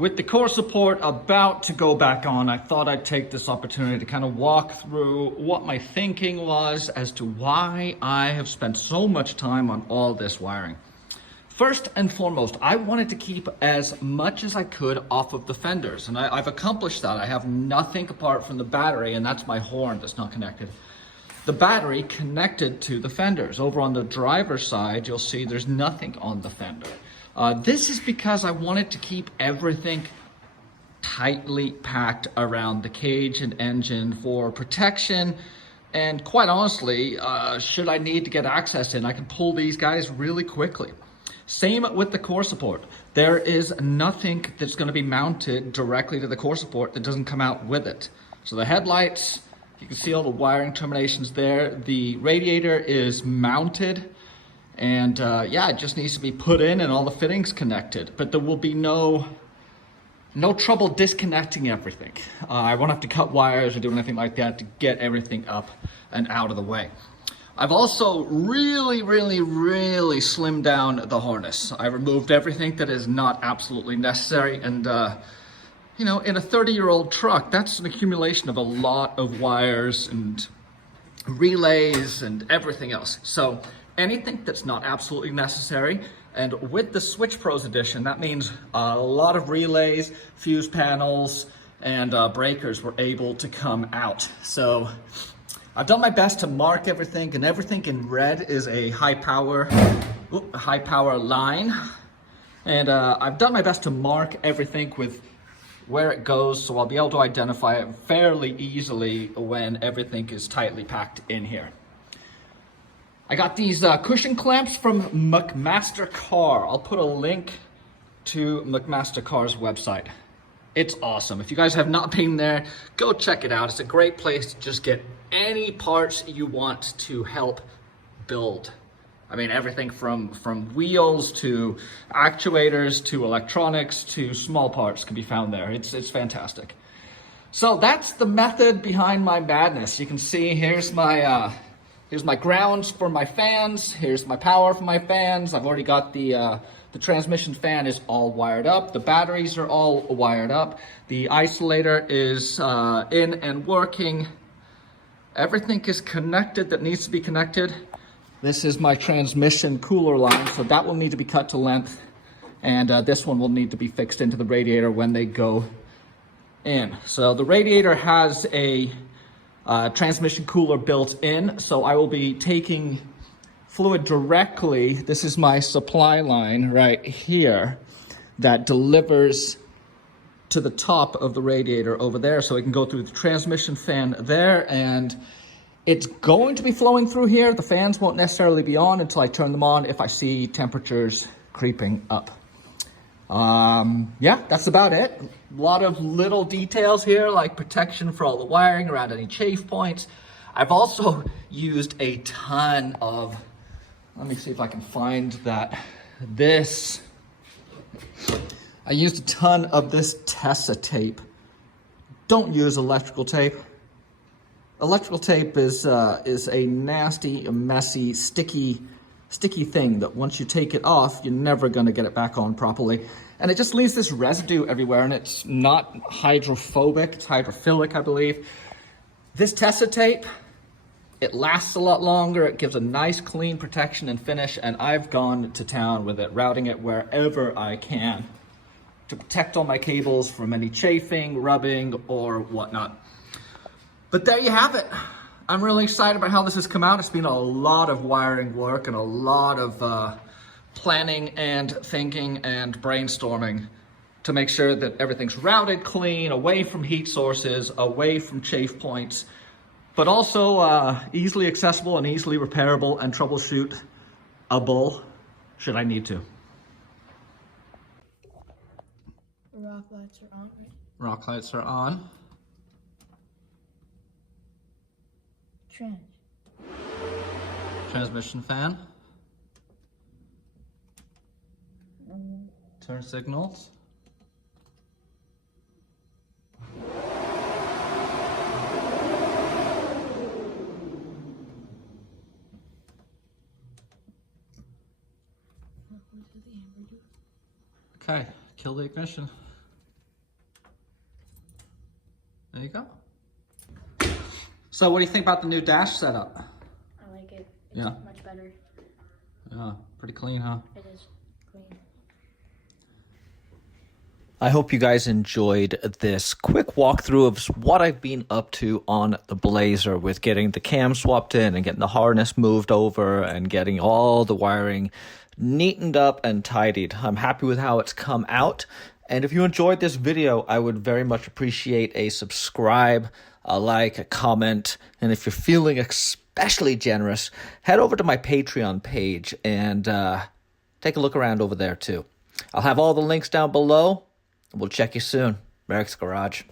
With the core support about to go back on, I thought I'd take this opportunity to kind of walk through what my thinking was as to why I have spent so much time on all this wiring. First and foremost, I wanted to keep as much as I could off of the fenders, and I've accomplished that. I have nothing apart from the battery, and that's my horn that's not connected. The battery connected to the fenders. Over on the driver's side, you'll see there's nothing on the fender. This is because I wanted to keep everything tightly packed around the cage and engine for protection. And quite honestly, should I need to get access in, I can pull these guys really quickly. Same with the core support. There is nothing that's going to be mounted directly to the core support that doesn't come out with it. So the headlights, you can see all the wiring terminations there. The radiator is mounted. And yeah, it just needs to be put in and all the fittings connected. But there will be no trouble disconnecting everything. I won't have to cut wires or do anything like that to get everything up and out of the way. I've also really slimmed down the harness. I removed everything that is not absolutely necessary. And you know, in a 30-year-old truck, that's an accumulation of a lot of wires and relays and everything else. So anything that's not absolutely necessary. And with the Switch Pros edition, that means a lot of relays, fuse panels, and breakers were able to come out. So I've done my best to mark everything, and everything in red is a high power line. And I've done my best to mark everything with where it goes, so I'll be able to identify it fairly easily when everything is tightly packed in here. I got these cushion clamps from McMaster Carr. I'll put a link to McMaster Carr's website. It's awesome. If you guys have not been there, go check it out. It's a great place to just get any parts you want to help build. I mean, everything from wheels to actuators to electronics to small parts can be found there. It's fantastic. So that's the method behind my madness. You can see here's my grounds for my fans. Here's my power for my fans. I've already got the transmission fan is all wired up. The batteries are all wired up. The isolator is in and working. Everything is connected that needs to be connected. This is my transmission cooler line, so that will need to be cut to length. And this one will need to be fixed into the radiator when they go in. So the radiator has a transmission cooler built in, so I will be taking fluid directly. This is my supply line right here that delivers to the top of the radiator over there, so it can go through the transmission fan there, and it's going to be flowing through here. The fans won't necessarily be on until I turn them on if I see temperatures creeping up. Yeah, that's about it. A lot of little details here, like protection for all the wiring around any chafe points. I've also used a ton of, let me see if I can find that. I used a ton of this Tessa tape. Don't use electrical tape. Electrical tape is a nasty, messy, sticky thing that once you take it off, you're never gonna get it back on properly. And it just leaves this residue everywhere, and it's not hydrophobic, it's hydrophilic, I believe. This Tessa tape, it lasts a lot longer, it gives a nice clean protection and finish, and I've gone to town with it, routing it wherever I can to protect all my cables from any chafing, rubbing, or whatnot. But there you have it. I'm really excited about how this has come out. It's been a lot of wiring work and a lot of planning and thinking and brainstorming to make sure that everything's routed clean, away from heat sources, away from chafe points, but also easily accessible and easily repairable and troubleshootable should I need to. Rock lights are on, right? Rock lights are on. Transmission fan. Turn signals. What did the amber do? Okay, kill the ignition. 3, 2, 1. There you go. So what do you think about the new dash setup? I like it. It's Yeah. much better. Yeah, pretty clean, huh? It is clean. I hope you guys enjoyed this quick walkthrough of what I've been up to on the Blazer with getting the cam swapped in and getting the harness moved over and getting all the wiring neatened up and tidied. I'm happy with how it's come out. And if you enjoyed this video, I would very much appreciate a subscribe, a like, a comment. And if you're feeling especially generous, head over to my Patreon page and take a look around over there too. I'll have all the links down below. We'll check you soon. Merricks Garage.